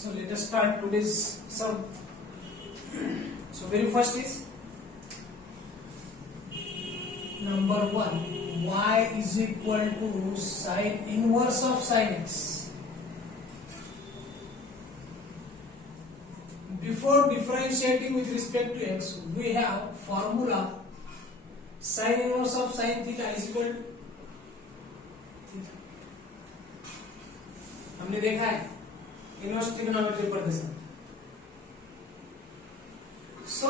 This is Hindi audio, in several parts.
So let us start today's sum. So very first is number 1, y is equal to sine inverse of sin x. Before differentiating with respect to x, we have formula sin inverse of sin theta is equal to theta. हमने देखा है इनवर्स ट्रिग्नोमेट्री पर दिशा. So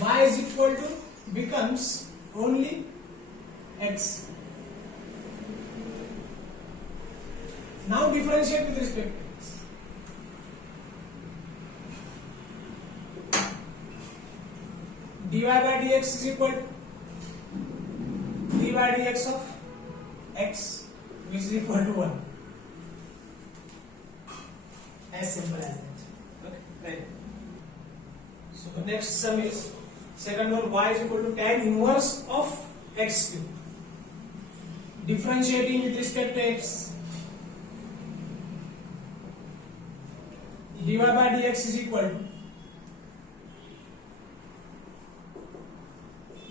y is equal to becomes only x. Now differentiate with respect to x. dy by dx is equal to d by dx of x, which is equal to 1. As simple as that. Okay, right. So the next sum is second one, y is equal to tan inverse of x cube. Differentiating with respect to x, dy by dx is equal to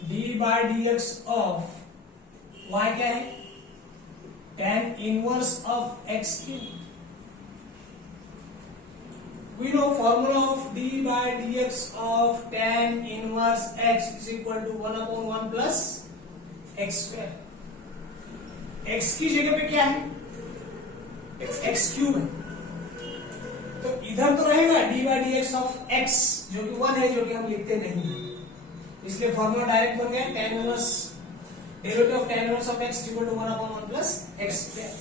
d by dx of y क्या है, tan inverse of x cube. We know formula of d by dx of tan inverse x is equal to 1 upon 1 plus x square. x की जगह पे क्या है, x क्यूब है, तो इधर तो रहेगा d by dx of x जो कि 1 है, जो कि हम लिखते नहीं है, इसलिए फॉर्मूला डायरेक्ट बन गया tan inverse derivative of tan inverse of x is equal to 1 upon 1 plus x square.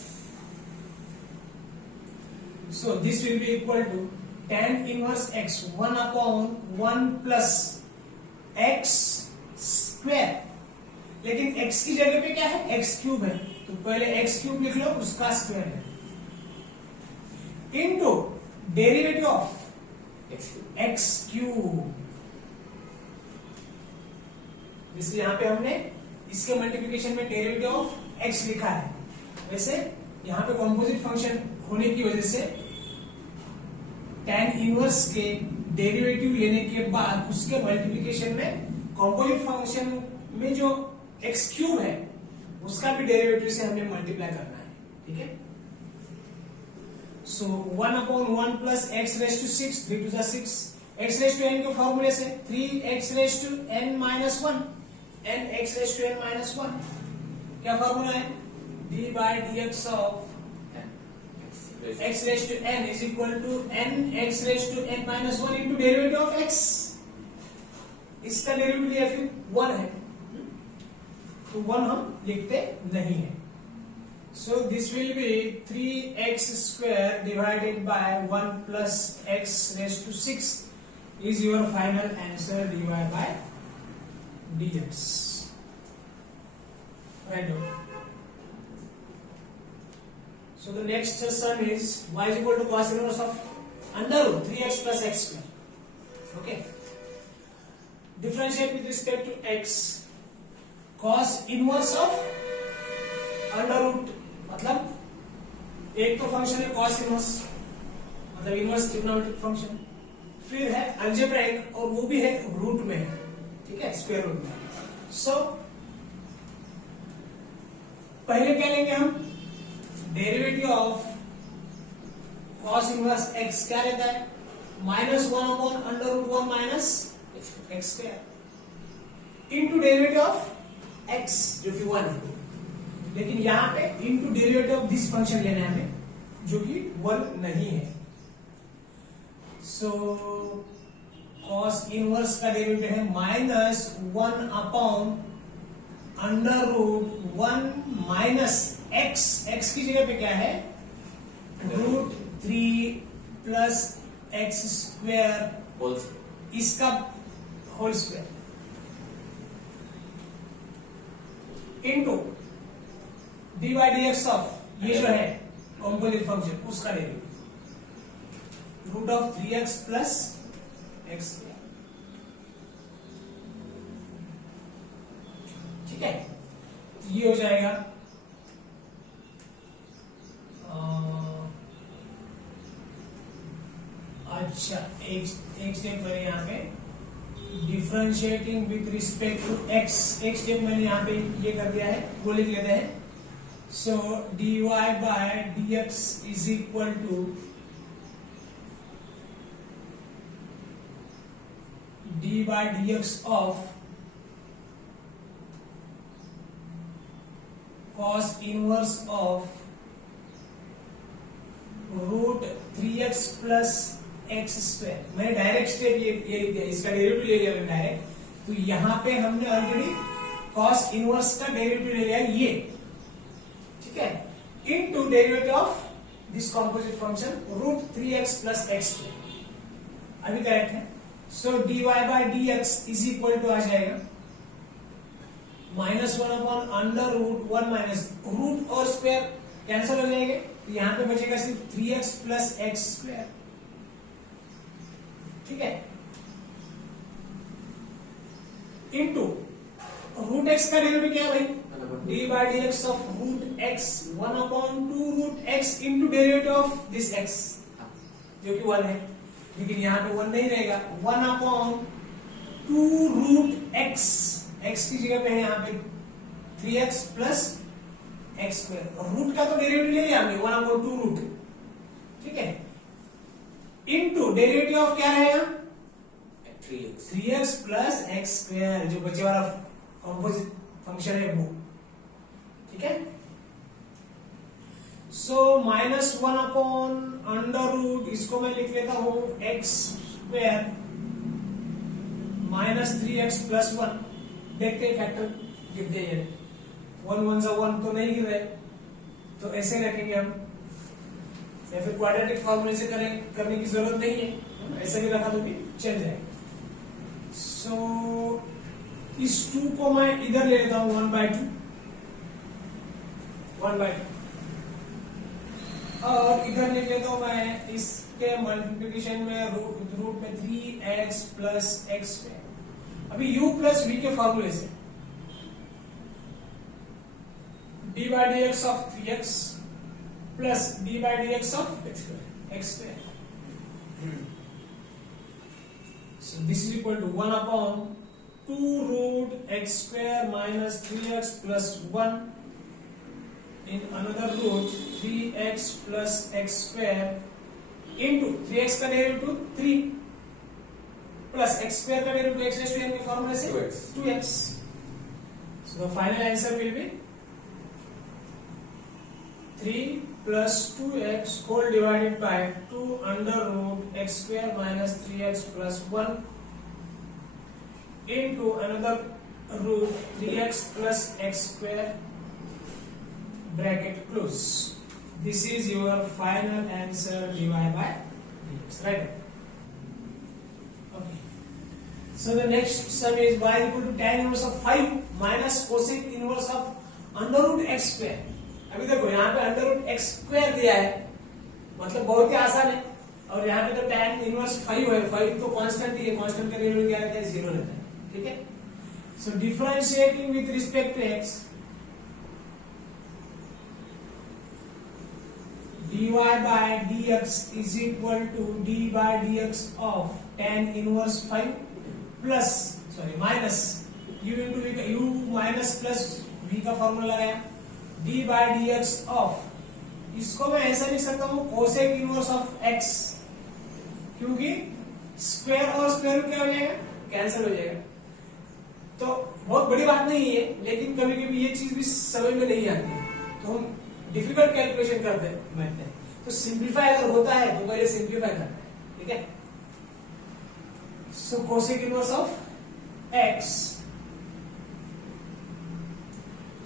So this will be equal to tan inverse x 1 upon 1 plus x square. लेकिन x की जगह पे क्या है, x क्यूब है, तो पहले x क्यूब लिख लो, उसका स्क्वायर है, into derivative of x cube. इसलिए यहां पे हमने इसके मल्टीप्लिकेशन में डेरिवेटिव ऑफ x लिखा है. वैसे यहां पे कॉम्पोजिट फंक्शन होने की वजह से tan इनवर्स के डेरिवेटिव लेने के बाद उसके मल्टीप्लिकेशन में कॉम्पोजिट फंक्शन में जो x क्यूब है उसका भी डेरिवेटिव से हमें मल्टीप्लाई करना है. ठीक है. So 1 upon 1 plus x raise to 6, 3 to 6, x raise to n के फॉर्मूले से 3x raise to n minus 1, n x raise to n minus 1. क्या फॉर्मूला है, d by dx of x raised to n is equal to n x raised to n minus 1 into derivative of x. इसका डेरिवेटिव लिया फिर 1 है, तो 1 हम लिखते नहीं है. So this will be 3x square divided by 1 plus x raised to 6 is your final answer, dy by dx. Right now. So the next sum is y is equal to cos inverse of under root 3x plus x square. Okay. Differentiate with respect to x. Cos inverse of under root मतलब एक तो फंक्शन है cos inverse, मतलब इनवर्स ट्रिग्नोमेट्रिक फंक्शन, फिर है अलजेब्राइक और वो भी है रूट में है. ठीक है, स्क्वायर रूट में. सो पहले क्या लेंगे हम, derivative of cos inverse x क्या रहता है, minus 1 upon under root 1 minus x square into derivative of x जो कि 1 है. लेकिन यहां पे into derivative of this function लेना है हमें जो कि 1 नहीं है. सो cos इनवर्स का डेरिवेटिव है minus 1 upon under root 1 minus x. x की जगह पे क्या है, रूट 3 प्लस एक्स स्क्वायर, इसका whole square into d by d x of ये जो है कॉम्पोजिट फंक्शन उसका derivative root of 3x plus x. ठीक है, ये हो जाएगा अच्छा, एक स्टेप मैंने यहाँ पे differentiating with respect to x, एक स्टेप मैंने यहाँ पे ये कर दिया है, वो लिख लेते हैं. So dy by dx is equal to d by dx of cos inverse of root 3x plus x square. मैंने डायरेक्ट स्टेप ये लिख दिया, इसका डेरिवेटिव ले लिया मैंने डायरेक्ट. तो यहां पे हमने ऑलरेडी cos इनवर्स का डेरिवेटिव ले लिया ये, ठीक है, into derivative of this composite function root 3x plus x square. अभी करेक्ट है. So dy by dx is equal to आ जाएगा -1 upon under root 1 minus root और स्क्वायर कैंसिल हो जाएंगे. तो यहां पे बचेगा सिर्फ 3x प्लस एक्स स्क्वायर. ठीक है, इनटू रूट एक्स का डेरिवेटिव क्या है भाई? D by d x of root x 1 upon 2 root x into derivative of this x जो कि 1 है, लेकिन यहां पे 1 नहीं रहेगा. 1 अपॉन 2 रूट एक्स, एक्स की जगह पे है यहाँ पे 3x plus x square. Root का तो डेरिवेटिव ले लिया हमने 1 अपॉन 2 रूट, ठीक है, इनटू डेरिवेटिव ऑफ क्या रहेगा 3x प्लस एक्स स्क्वायर जो बचे वाला कॉम्पोजिट फंक्शन है वो. ठीक है, सो -1 अपॉन अंडर रूट, इसको मैं लिख लेता हूं x square minus 3x plus 1. देखते हैं फैक्टर गिरते हैं. 1 1 सा 1 तो नहीं गिर रहे, तो ऐसे रखेंगे हम, या फिर क्वाड्रेटिक फॉर्मूले से करने की जरूरत नहीं है, ऐसे भी रखा तो भी चल जाएगा. सो इस 2 को मैं इधर ले लेता हूं 1/2 और इधर ले लेता हूं मैं इसके मल्टीप्लिकेशन में रूट में 3x प्लस एक्स में. अभी u प्लस v के फॉर्मूले से d by dx of 3x plus d by dx of x square. So this is equal to 1 upon 2 root x square minus 3x plus 1 in another root 3x plus x square into 3x का डेरिवेटिव 3 plus x square का derivative x raised to n के फॉर्मूले से 2x. So the final answer will be 3 plus 2x whole divided by 2 under root x square minus 3x plus 1 into another root 3x plus x square bracket close. This is your final answer dy by dx, right? Okay. So the next sum is y equal to tan inverse of 5 minus cosec inverse of under root x square. अभी देखो यहाँ पे अंडर रूट एक्स स्क्वायर दिया है, मतलब बहुत ही आसान है. और यहाँ पे तो tan इनवर्स 5 है, 5 तो कांस्टेंट ही है, कांस्टेंट का डेरिवेटिव क्या रहता है 0 रहता है. ठीक है, so differentiating with respect to x dy by dx is equal to d by dx of tan inverse 5 plus minus u into v, u minus plus v का फॉर्मूला लगाया d by dx of, इसको मैं ऐसा लिख सकता हूं कोसेक इनवर्स ऑफ x, क्योंकि स्क्वायर और स्क्वायर रूट क्या हो जाएगा कैंसिल हो जाएगा. तो बहुत बड़ी बात नहीं है, लेकिन कभी कभी ये चीज भी समझ में नहीं आती है तो हम डिफिकल्ट कैलकुलेशन करते हैं. तो सिंप्लीफाई अगर होता है तो पहले सिंप्लीफाई करते हैं. ठीक है, so cosec inverse of x,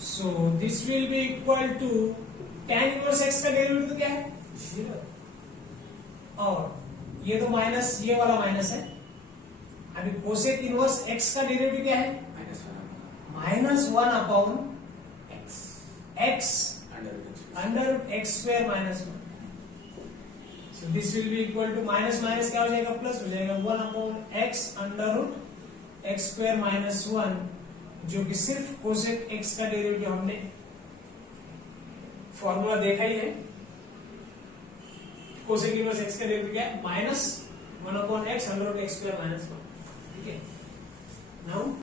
so this will be equal to tan inverse x का डेरिवेटिव तो क्या है 0, और ये तो माइनस, ये वाला माइनस है. अभी कोसेक इनवर्स x का डेरिवेटिव क्या है -1 upon x under x square minus 1. So this will be equal to minus minus क्या हो जाएगा प्लस हो जाएगा 1 upon x under root x square minus 1, जो कि सिर्फ कोसेक x का डेरिवेटिव हमने फॉर्मूला देखा ही है. कोसेक इनवर्स x का डेरिवेटिव क्या है 1/x under root x square minus 1. ठीक है. नाउ